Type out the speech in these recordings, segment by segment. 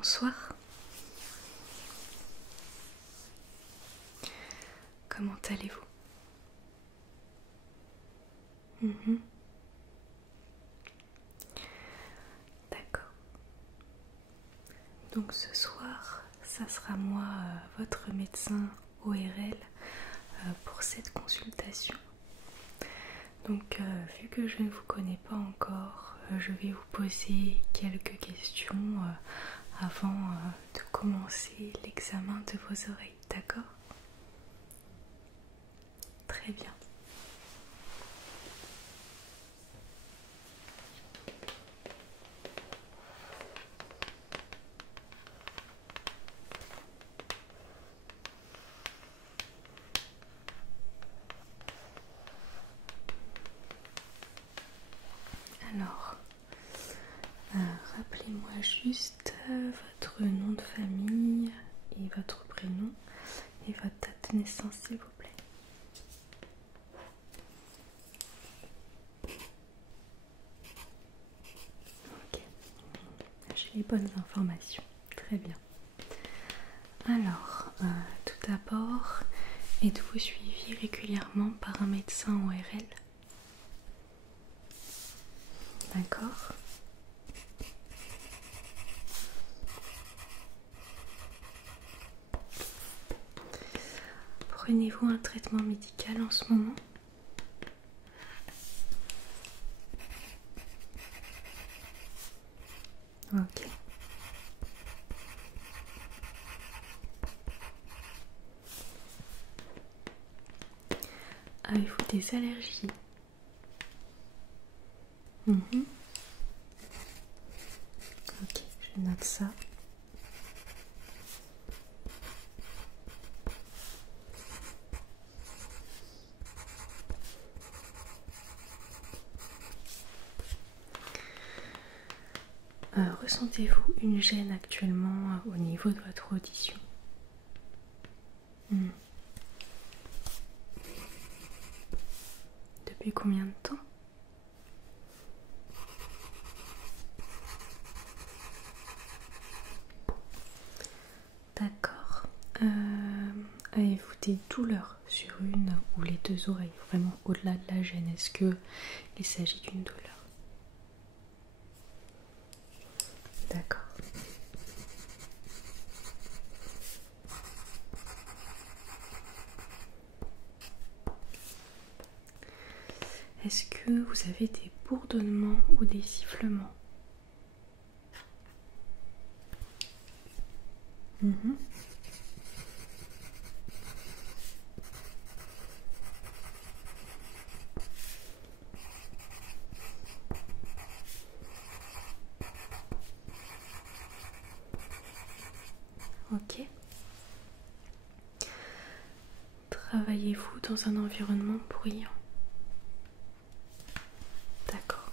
Bonsoir. Comment allez-vous? D'accord. Donc ce soir, ça sera moi, votre médecin ORL, pour cette consultation. Donc vu que je ne vous connais pas encore, je vais vous poser quelques questions avant de commencer l'examen de vos oreilles, d'accord? Très bien. Alors, rappelez-moi juste votre nom de famille et votre prénom et votre date de naissance, s'il vous plaît. Ok, j'ai les bonnes informations. Très bien. Alors, tout d'abord, êtes-vous suivi régulièrement par un médecin ORL? D'accord. Prenez-vous un traitement médical en ce moment? Ok. Avez-vous des allergies? Ok, je note ça. Ressentez-vous une gêne actuellement au niveau de votre audition? Depuis combien de temps? D'accord. Avez-vous des douleurs sur une ou les deux oreilles? Vraiment au-delà de la gêne, est-ce qu'il s'agit d'une douleur? D'accord. Est-ce que vous avez des bourdonnements ou des sifflements? Ok. Travaillez-vous dans un environnement bruyant? D'accord.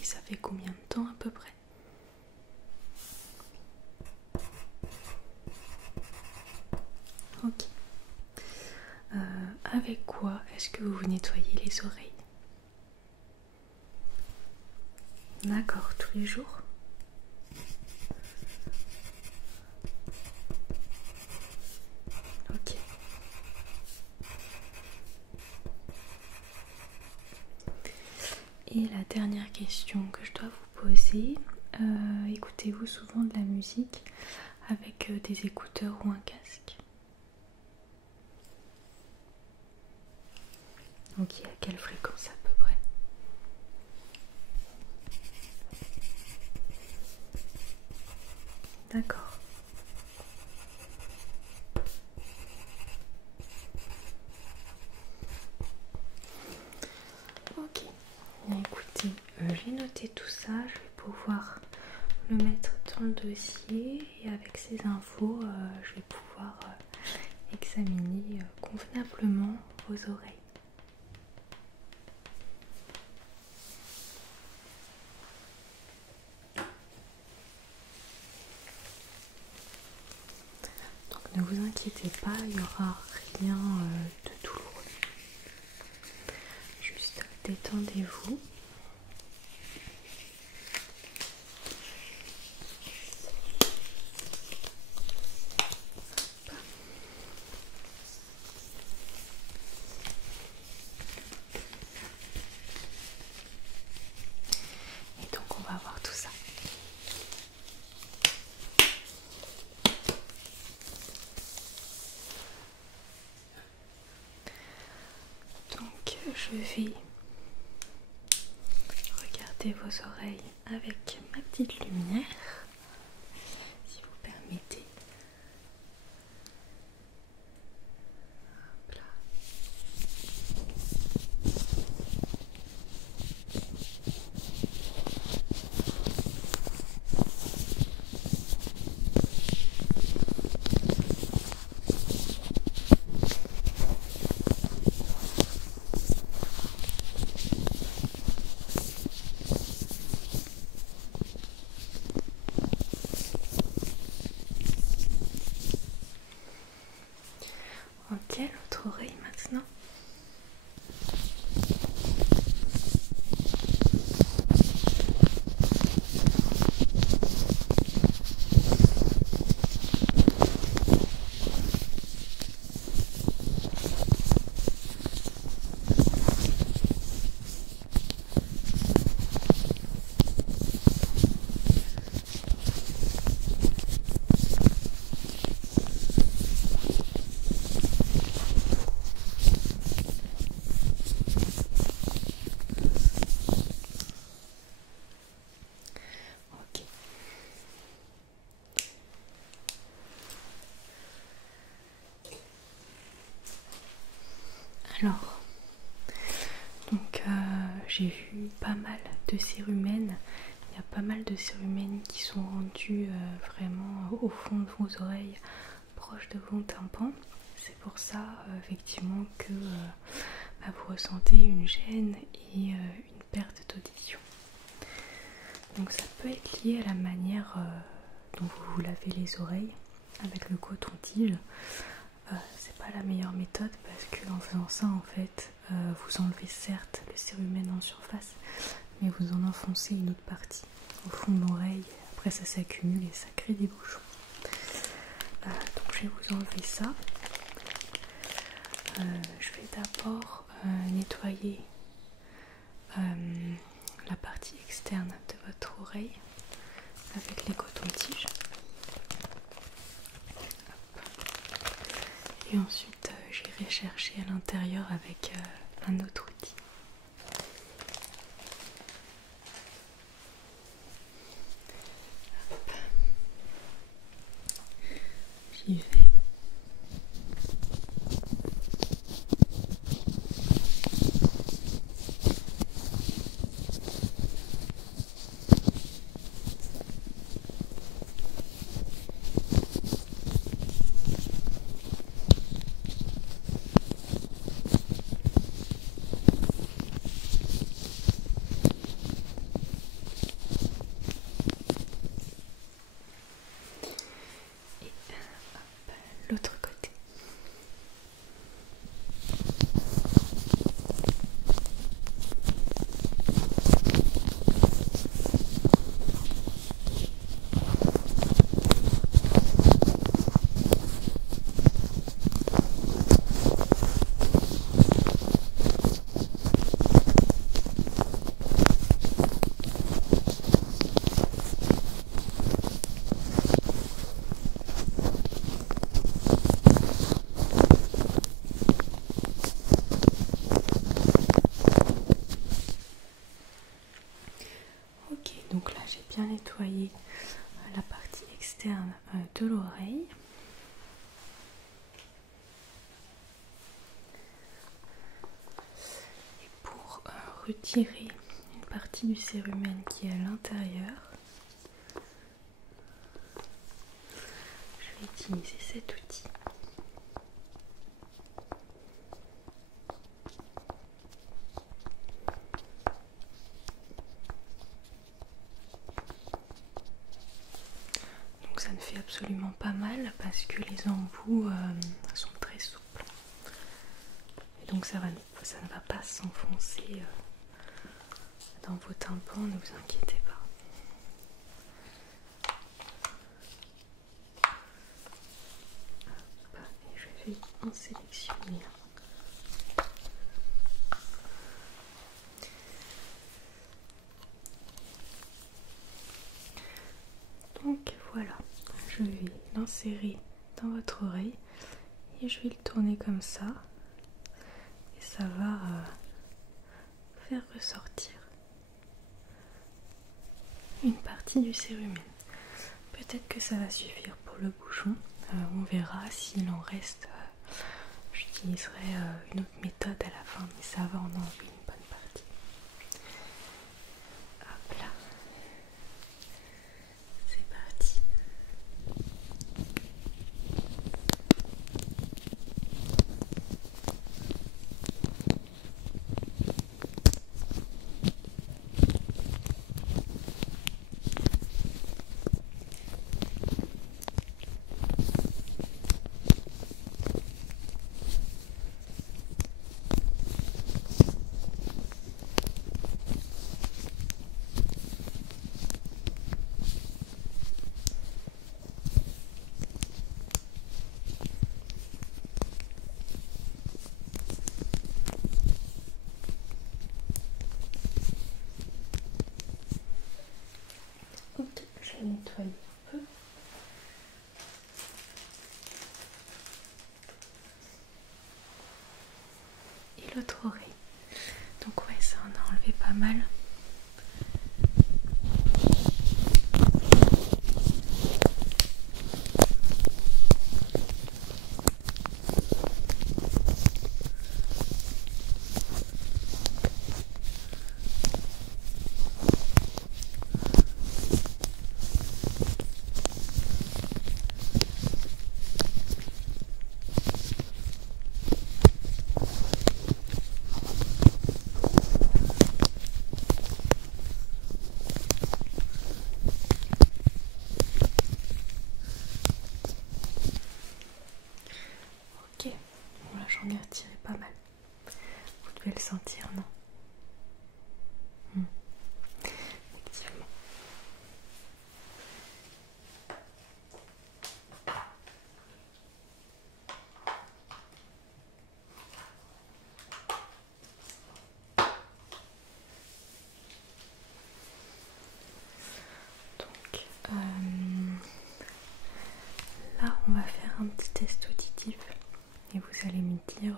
Et ça fait combien de temps à peu près? Ok. Avec quoi est-ce que vous nettoyez les oreilles? D'accord, tous les jours? Ok. Et la dernière question que je dois vous poser, écoutez-vous souvent de la musique avec des écouteurs ou un casque? Ok, à quelle fréquence à peu près? D'accord. Ok. Bien, écoutez, j'ai noté tout ça. Je vais pouvoir le mettre dans le dossier et avec ces infos, je vais pouvoir examiner convenablement vos oreilles. Donc ne vous inquiétez pas, il n'y aura rien de douloureux. Juste détendez-vous. Et donc on va voir tout ça. Donc je vais regarder vos oreilles avec ma petite lumière, si vous permettez. Hop là. Ok, l'autre oreille maintenant. Ok. Alors, donc j'ai vu pas mal de cérumènes. Il y a pas mal de cérumènes qui sont rendus vraiment au fond de vos oreilles, proche de vos tympans. C'est pour ça effectivement que vous ressentez une gêne et une perte d'audition. Donc ça peut être lié à la manière dont vous vous lavez les oreilles avec le coton-tige. C'est pas la meilleure méthode parce que en faisant ça en fait vous enlevez certes le cérumen en surface, mais vous en enfoncez une autre partie au fond de l'oreille. Après ça s'accumule et ça crée des bouchons. Donc je vais vous enlever ça. Je vais d'abord nettoyer la partie externe de votre oreille avec les cotons-tiges. Et ensuite j'irai chercher à l'intérieur avec un autre outil. Hop. J'y vais. L'autre côté. Donc là j'ai bien nettoyé la partie externe de l'oreille. Et pour retirer une partie du cérumen qui est à l'intérieur, je vais utiliser cet outil. Ça ne fait absolument vraiment pas mal parce que les embouts sont très souples. Et donc ça ne va pas s'enfoncer dans vos tympans, ne vous inquiétez pas. Et je vais en sélectionner un. Donc voilà, je vais l'insérer dans votre oreille et je vais le tourner comme ça et ça va faire ressortir une partie du cérumen. Peut-être que ça va suffire pour le bouchon, on verra s'il en reste. J'utiliserai une autre méthode à la fin, mais ça va en enlever une bonne partie. Hop là, c'est parti. Ok, je vais nettoyer un peu. Et l'autre oreille. Donc ouais, ça en a enlevé pas mal. Ok, bon là j'en ai retiré pas mal. Vous devez le sentir, non? Effectivement. Donc là on va faire un petit test auditif et vous allez me dire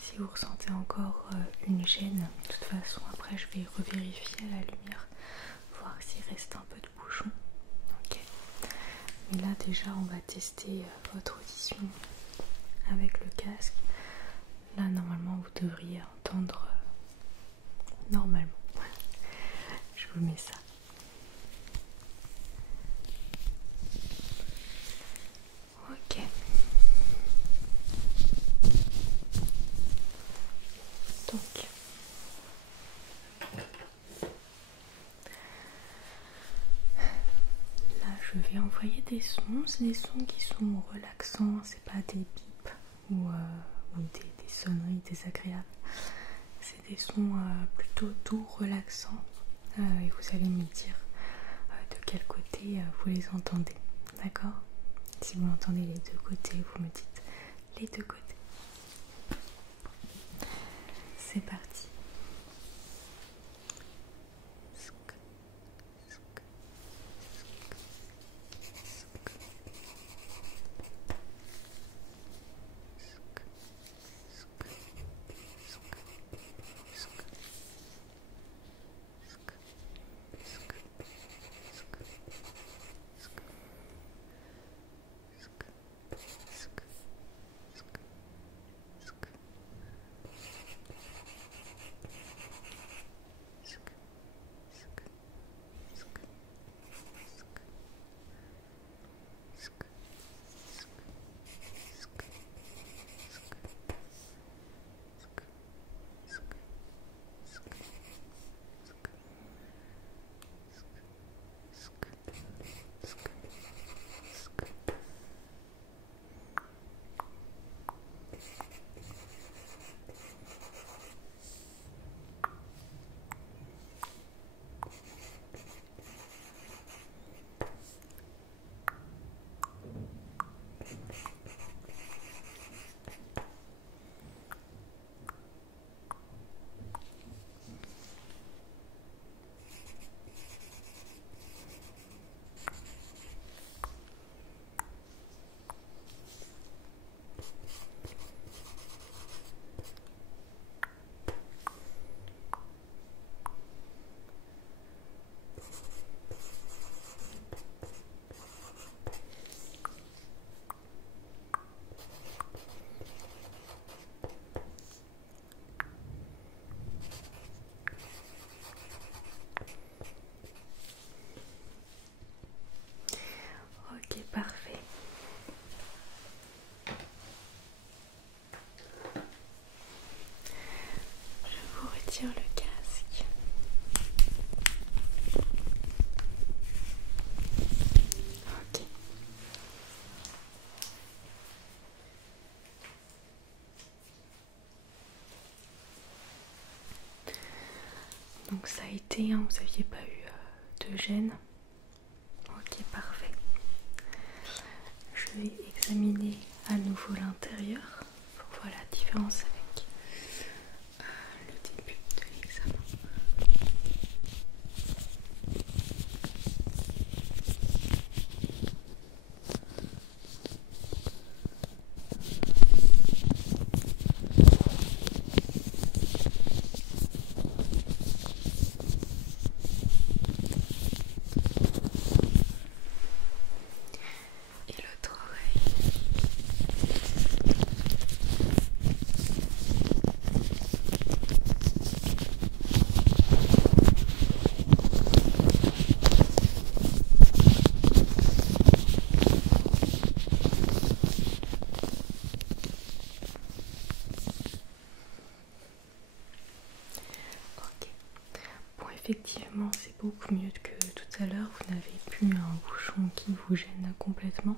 si vous ressentez encore une gêne. De toute façon après je vais revérifier à la lumière, voir s'il reste un peu de bouchon. Ok. Mais là déjà on va tester votre audition avec le casque. Là normalement vous devriez entendre normalement. Je vous mets ça. Ok. Donc là je vais envoyer des sons. C'est des sons qui sont relaxants, c'est pas des bips ou des sonneries désagréables. C'est des sons plutôt doux, relaxants. Et vous allez me dire de quel côté vous les entendez. D'accord? Si vous entendez les deux côtés, vous me dites les deux côtés. C'est parti. Donc ça a été, hein, vous n'aviez pas eu de gêne. Ok, parfait. Je vais examiner à nouveau l'intérieur pour voir la différence avec le début de l'examen. Et l'autre oreille. Ok. Bon, effectivement, c'est beaucoup mieux que tout à l'heure. Vous n'avez plus un bouchon qui vous gêne complètement.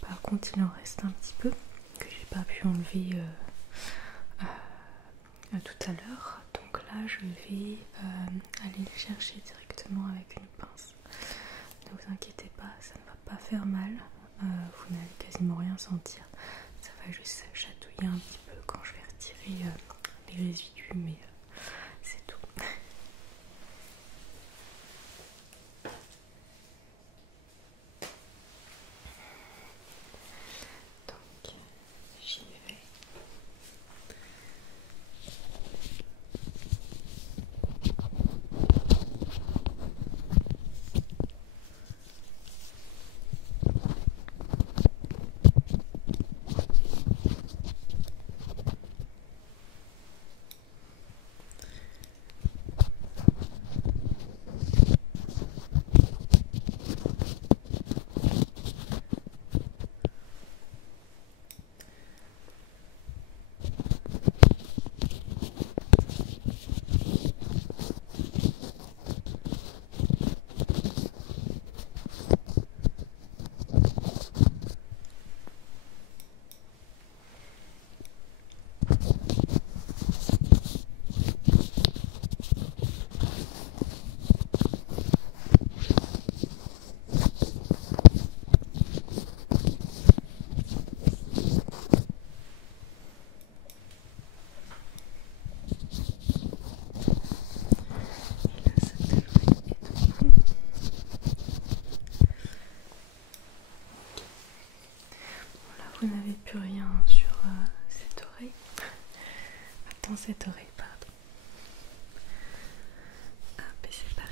Par contre, il en reste un petit peu que j'ai pas pu enlever tout à l'heure. Donc là, je vais aller le chercher directement avec une pince. Ne vous inquiétez pas, ça ne va pas faire mal. Vous n'allez quasiment rien sentir. Ça va juste chatouiller un petit peu quand je vais retirer les résidus, mais c'est tout. Donc, j'y vais. Vous n'avez plus rien sur cette oreille. Attends, cette oreille, pardon. Hop, et c'est parti.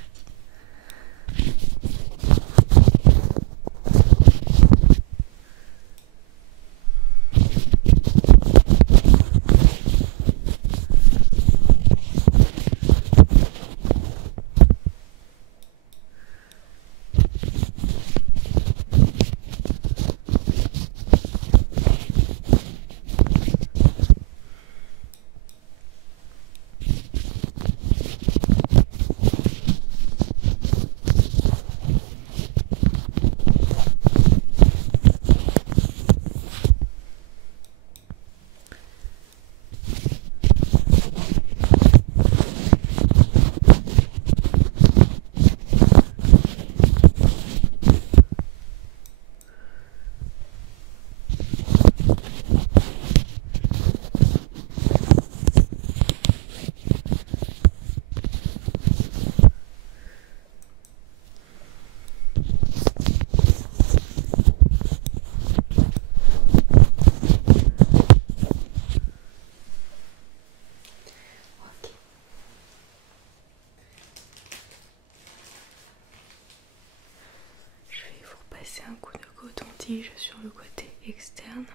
Passer un coup de coton-tige sur le côté externe.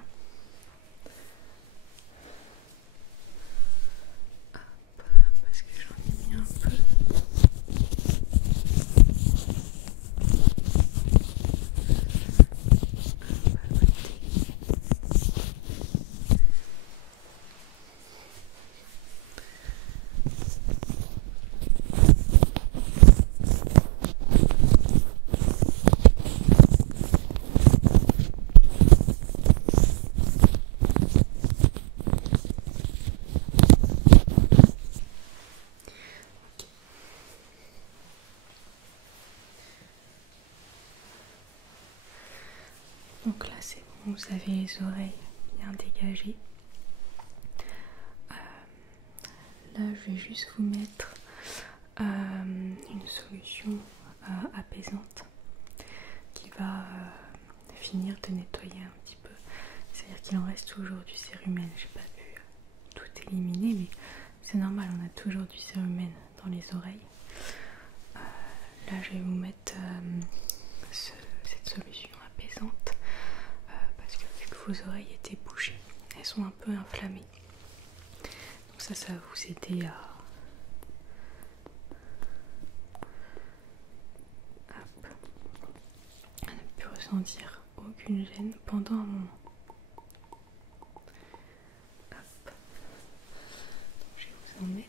Hop, parce que j'en ai mis un peu. vous avez les oreilles bien dégagées. Là, je vais juste vous mettre une solution apaisante qui va finir de nettoyer un petit peu. C'est-à-dire qu'il en reste toujours du cérumen. J'ai pas pu tout éliminer, mais c'est normal, on a toujours du cérumen dans les oreilles. Là, je vais vous mettre cette solution apaisante parce que vu que vos oreilles étaient bouchées, elles sont un peu inflammées. Donc ça va vous aider à ne plus ressentir aucune gêne pendant un moment. Hop. Je vais vous en mettre.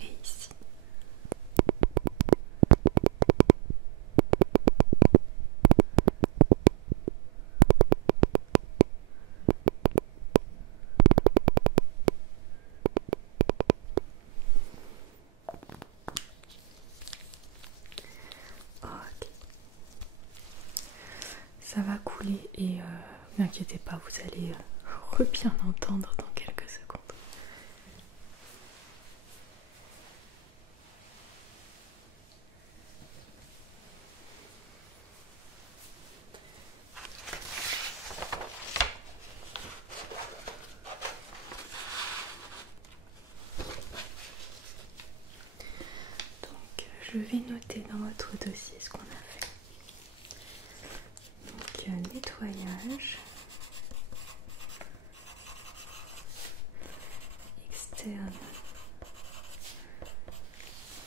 Et ici. Ok. Ça va couler et ne vous inquiétez pas, vous allez bien entendre dans quelques secondes. Donc je vais noter dans votre dossier ce qu'on a fait. Donc nettoyage externe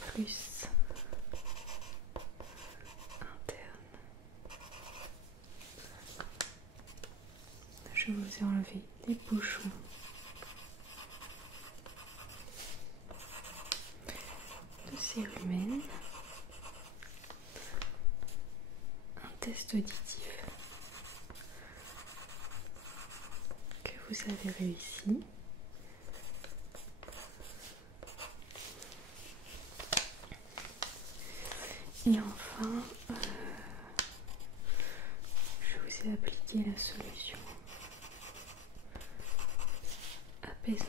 plus interne. Je vous ai enlevé les bouchons de cérumen. Un test auditif que vous avez réussi. Et enfin, je vous ai appliqué la solution apaisante.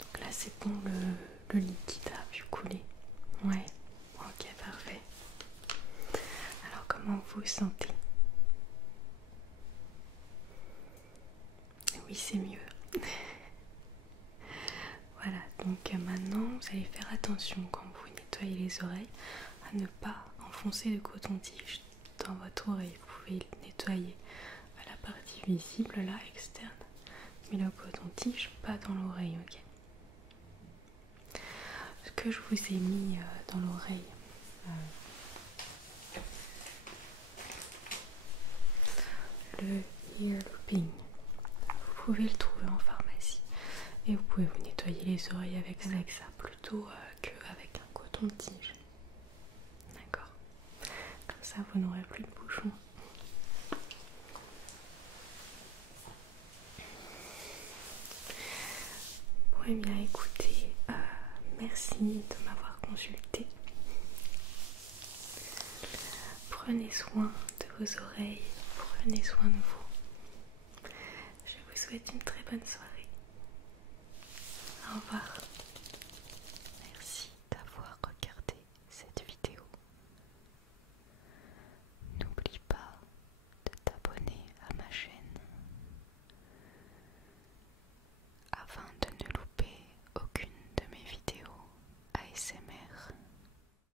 Donc là c'est bon, le liquide a pu couler. Ouais, ok, parfait. Alors comment vous vous sentez? Oui, c'est mieux. Voilà, donc maintenant vous allez faire attention quand vous nettoyez les oreilles à ne pas enfoncer le coton-tige dans votre oreille. Vous pouvez le nettoyer à la partie visible, là, externe, mais le coton-tige pas dans l'oreille, ok? Ce que je vous ai mis dans l'oreille, le ear looping, vous pouvez le trouver en pharmacie et vous pouvez vous nettoyer les oreilles avec ça plutôt qu'avec un coton-tige. D'accord? Comme ça vous n'aurez plus de bouchons. Bon et bien écoutez, merci de m'avoir consulté. Prenez soin de vos oreilles, prenez soin de vous. Je vous souhaite une très bonne soirée. Au revoir.